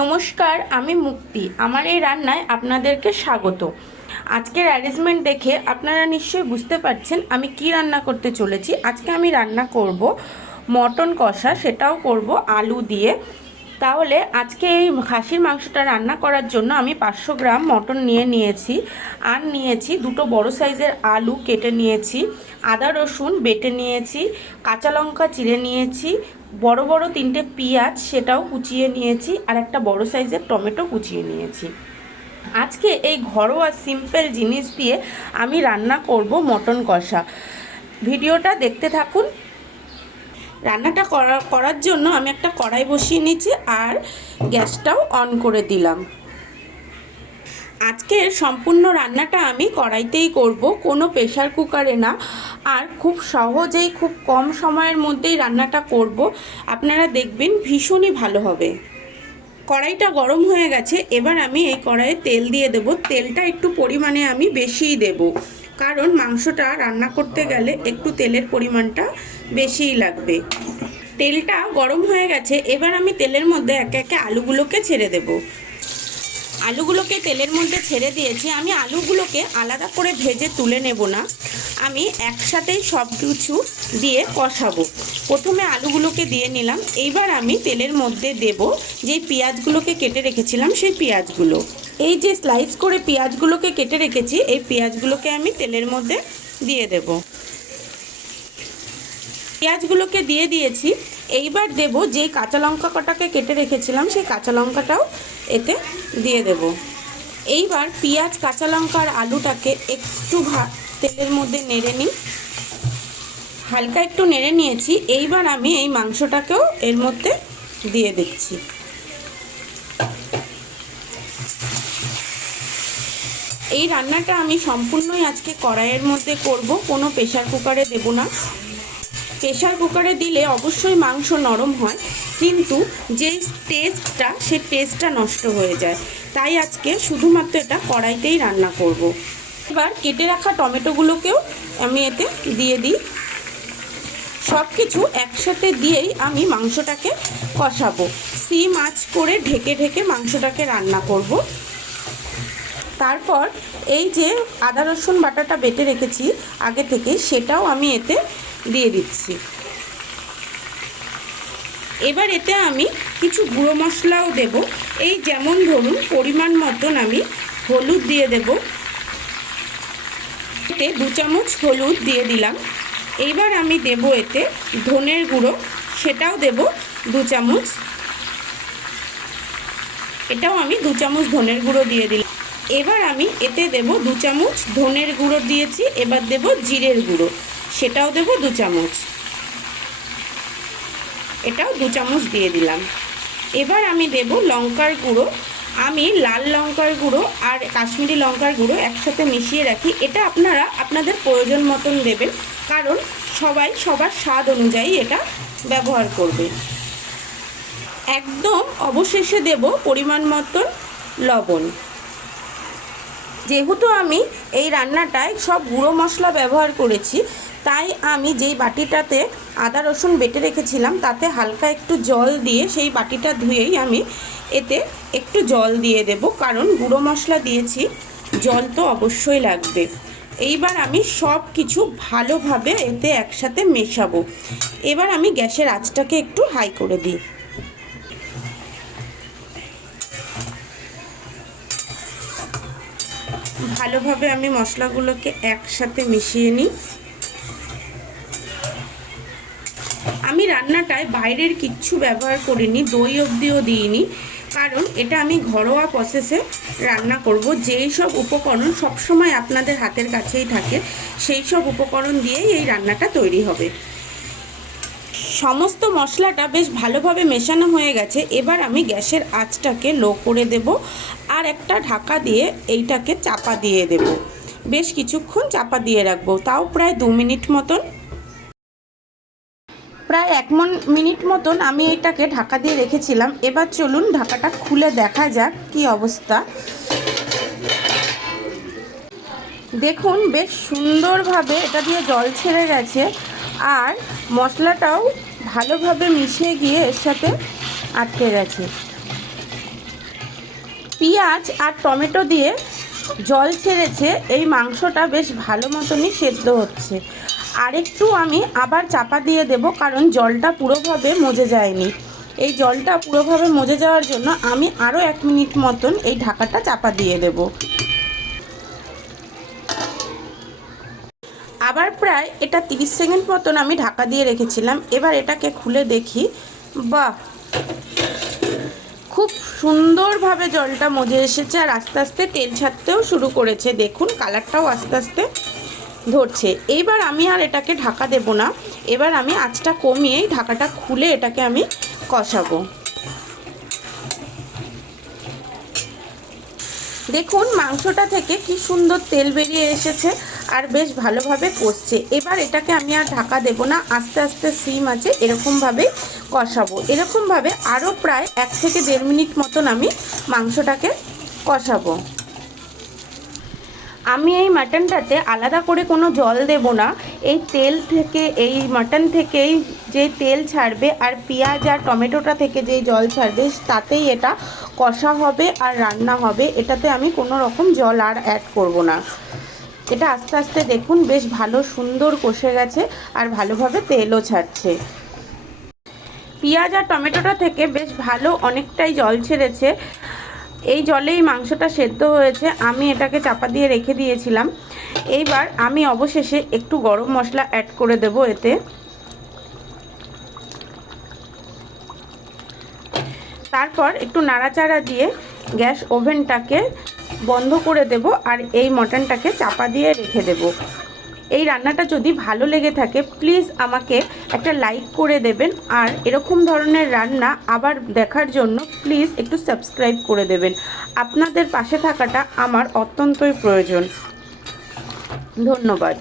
নমস্কার, আমি মুক্তি। আমার এই রান্নায় আপনাদেরকে স্বাগত। আজকের অ্যারেঞ্জমেন্ট দেখে আপনারা নিশ্চয়ই বুঝতে পারছেন আমি কি রান্না করতে চলেছি। আজকে আমি রান্না করব মটন কষা, সেটাও করব আলু দিয়ে। তাহলে আজকে এই খাসির মাংসটা রান্না করার জন্য আমি 500 গ্রাম মটন নিয়েছি, আর নিয়েছি দুটো বড় সাইজের আলু কেটে নিয়েছি, আদা রসুন বেটে নিয়েছি, কাঁচা লঙ্কা চিড়ে নিয়েছি, বড় বড় 3টে পেঁয়াজ সেটাও কুচিয়ে নিয়েছি, আর একটা বড় সাইজের টমেটো কুচিয়ে নিয়েছি। আজকে এই ঘরোয়া সিম্পল জিনিস দিয়ে আমি রান্না করব মটন কষা। ভিডিওটা দেখতে থাকুন। রান্নাটা করার জন্য আমি একটা কড়াই বসিয়ে নিয়েছি আর গ্যাসটাও অন করে দিলাম। আজকের সম্পূর্ণ রান্নাটা আমি কড়াইতেই করব, কোনো প্রেশার কুকারে না। আর খুব সহজেই খুব কম সময়ের মধ্যেই রান্নাটা করব, আপনারা দেখবেন ভীষণই ভালো হবে। কড়াইটা গরম হয়ে গেছে, এবার আমি এই কড়াইয়ে তেল দিয়ে দেব। তেলটা একটু পরিমাণে আমি বেশিই দেব, কারণ মাংসটা রান্না করতে গেলে একটু তেলের পরিমাণটা বেশিই লাগবে। তেলটা গরম হয়ে গেছে, এবার আমি তেলের মধ্যে একে একে আলুগুলোকে ছেড়ে দেব। আলুগুলোকে তেলের মধ্যে ছেড়ে দিয়েছি। আমি আলুগুলোকে আলাদা করে ভেজে তুলে নেব না, আমি একসাথেই সব কিছু দিয়ে কষাবো। প্রথমে আলুগুলোকে দিয়ে নিলাম, এইবার আমি তেলের মধ্যে দেব যে পেঁয়াজগুলোকে কেটে রেখেছিলাম সেই পেঁয়াজগুলো। এই যে স্লাইস করে পেঁয়াজগুলোকে কেটে রেখেছি, এই পেঁয়াজগুলোকে আমি তেলের মধ্যে দিয়ে দেব। পেঁয়াজগুলোকে দিয়ে দিয়েছি, এইবার দেব যে কাঁচা লঙ্কা কটাকে কেটে রেখেছিলাম সেই কাঁচা লঙ্কাটাও এতে দিয়ে দেব। এইবার পেঁয়াজ, কাঁচা লঙ্কা আর আলুটাকে একটু তেলের মধ্যে নেড়ে নিই। হালকা একটু নেড়ে নিয়েছি, এইবার আমি এই মাংসটাকেও এর মধ্যে দিয়ে দিচ্ছি। এই রান্নাটা আমি সম্পূর্ণই আজকে কড়াইয়ের মধ্যে করব, কোনো প্রেশার কুকারে দেব না। প্রেশার কুকারে দিলে অবশ্যই মাংস নরম হয়, কিন্তু যে টেস্টটা সে টেস্টটা নষ্ট হয়ে যায়। তাই আজকে শুধুমাত্র এটা কড়াইতেই রান্না করব। এবার কেটে রাখা টমেটোগুলোকেও আমি এতে দিয়ে দিই। সব কিছু একসাথে দিয়েই আমি মাংসটাকে কষাবো। সিম আঁচ করে ঢেকে ঢেকে মাংসটাকে রান্না করব। তারপর এই যে আদা রসুন বাটাটা বেটে রেখেছি আগে থেকে, সেটাও আমি এতে দিয়ে দিচ্ছি। এবার এতে আমি কিছু গুঁড়ো মশলাও দেব। এই যেমন ধরুন পরিমাণ মতন আমি হলুদ দিয়ে দেব, এতে 2 চামচ হলুদ দিয়ে দিলাম। এইবার আমি দেব এতে ধনের গুঁড়ো, সেটাও দেব 2 চামচ। এটাও আমি 2 চামচ ধনের গুঁড়ো দিয়ে দিলাম। এবার আমি এতে দেব 2 চামচ ধনের গুঁড়ো দিয়েছি, এবার দেব জিরের গুঁড়ো, সেটাও দেব 2 চামচ। এটাও 2 চামচ দিয়ে দিলাম। এবার আমি দেব লঙ্কার গুঁড়ো। আমি লাল লঙ্কার গুঁড়ো আর কাশ্মীরি লঙ্কার গুঁড়ো একসাথে মিশিয়ে রাখি। এটা আপনারা আপনাদের প্রয়োজন মতন দেবেন, কারণ সবাই সবার স্বাদ অনুযায়ী এটা ব্যবহার করবে। একদম অবশেষে দেব পরিমাণ মতন লবণ। যেহেতু আমি এই রান্নাটায় সব গুঁড়ো মশলা ব্যবহার করেছি, তাই আমি যেই বাটিটাতে আদা রসুন বেটে রেখেছিলাম তাতে হালকা একটু জল দিয়ে সেই বাটিটা ধুয়েই আমি এতে একটু জল দিয়ে দেব, কারণ গুঁড়ো মশলা দিয়েছি, জল তো অবশ্যই লাগবে। এইবার আমি সব কিছু ভালোভাবে এতে একসাথে মেশাবো। এবার আমি গ্যাসের আঁচটাকে একটু হাই করে দিই। ভালোভাবে আমি মশলাগুলোকে একসাথে মিশিয়ে নিই। আমি রান্নাটায় বাইরের কিচ্ছু ব্যবহার করিনি, দই অবধিও দিইনি, কারণ এটা আমি ঘরোয়া প্রসেসে রান্না করব। যেই সব উপকরণ সবসময় আপনাদের হাতের কাছেই থাকে, সেই সব উপকরণ দিয়েই এই রান্নাটা তৈরি হবে। সমস্ত মশলাটা বেশ ভালোভাবে মেশানো হয়ে গেছে। এবার আমি গ্যাসের আঁচটাকে লো করে দেব আর একটা ঢাকা দিয়ে এইটাকে চাপা দিয়ে দেব। বেশ কিছুক্ষণ চাপা দিয়ে রাখবো, তাও প্রায় 2 মিনিট মতন। প্রায় 1 মিনিট মতন আমি এটাকে ঢাকা দিয়ে রেখেছিলাম। এবার চলুন ঢাকাটা খুলে দেখা যাক কি অবস্থা। দেখুন বেশ সুন্দরভাবে এটা দিয়ে জল ছেড়ে গেছে, আর মশলাটাও ভালোভাবে মিশে গিয়ে এর সাথে আটকে গেছে। পেঁয়াজ আর টমেটো দিয়ে জল ছেড়েছে, এই মাংসটা বেশ ভালো মতনই সেদ্ধ হচ্ছে। আরেকটু আমি আবার চাপা দিয়ে দেব, কারণ জলটা পুরোভাবে মজে যায়নি। এই জলটা পুরোভাবে মজে যাওয়ার জন্য আমি আরও 1 মিনিট মতন এই ঢাকাটা চাপা দিয়ে দেব। আবার প্রায় এটা 30 সেকেন্ড মতন আমি ঢাকা দিয়ে রেখেছিলাম। এবার এটাকে খুলে দেখি, বাহ, খুব সুন্দরভাবে জলটা মজে এসেছে আর আস্তে আস্তে তেল ছাড়তেও শুরু করেছে। দেখুন কালারটাও আস্তে আস্তে ধরছে। এইবার আমি আর এটাকে ঢাকা দেব না, এবার আমি আঁচটা কমিয়েই ঢাকাটা খুলে এটাকে আমি কষাবো। দেখুন মাংসটা থেকে কি সুন্দর তেল বেরিয়ে এসেছে আর বেশ ভালোভাবে কষছে। এবার এটাকে আমি আর ঢাকা দেব না, আস্তে আস্তে সিম আছে এরকমভাবে কষাবো। এরকমভাবে আরও প্রায় 1 থেকে 1.5 মিনিট মতন আমি মাংসটাকে কষাবো। আমি এই মাটনটাতে আলাদা করে কোনো জল দেব না। এই তেল থেকে, এই মাটন থেকেই যে তেল ছাড়বে আর পেঁয়াজ আর টমেটোটা থেকে যেই জল ছাড়বে তাতেই এটা কষা হবে আর রান্না হবে। এটাতে আমি কোনো রকম জল আর অ্যাড করব না। এটা আস্তে আস্তে দেখুন বেশ ভালো সুন্দর কষে গেছে আর ভালোভাবে তেলও ছাড়ছে। পেঁয়াজ আর টমেটোটা থেকে বেশ ভালো অনেকটাই জল ছেড়েছে। এই জলেই মাংসটা সেদ্ধ হয়েছে। আমি এটাকে চাপা দিয়ে রেখে দিয়েছিলাম। এইবার আমি অবশেষে একটু গরম মশলা অ্যাড করে দেব এতে। তারপর একটু নাড়াচাড়া দিয়ে গ্যাস ওভেনটাকে বন্ধ করে দেব আর এই মটনটাকে চাপা দিয়ে রেখে দেব। এই রান্নাটা যদি ভালো লেগে থাকে প্লিজ আমাকে একটা লাইক করে দেবেন, আর এরকম ধরনের রান্না আবার দেখার জন্য প্লিজ একটু সাবস্ক্রাইব করে দেবেন। আপনাদের পাশে থাকাটা আমার অত্যন্তই প্রয়োজন। ধন্যবাদ।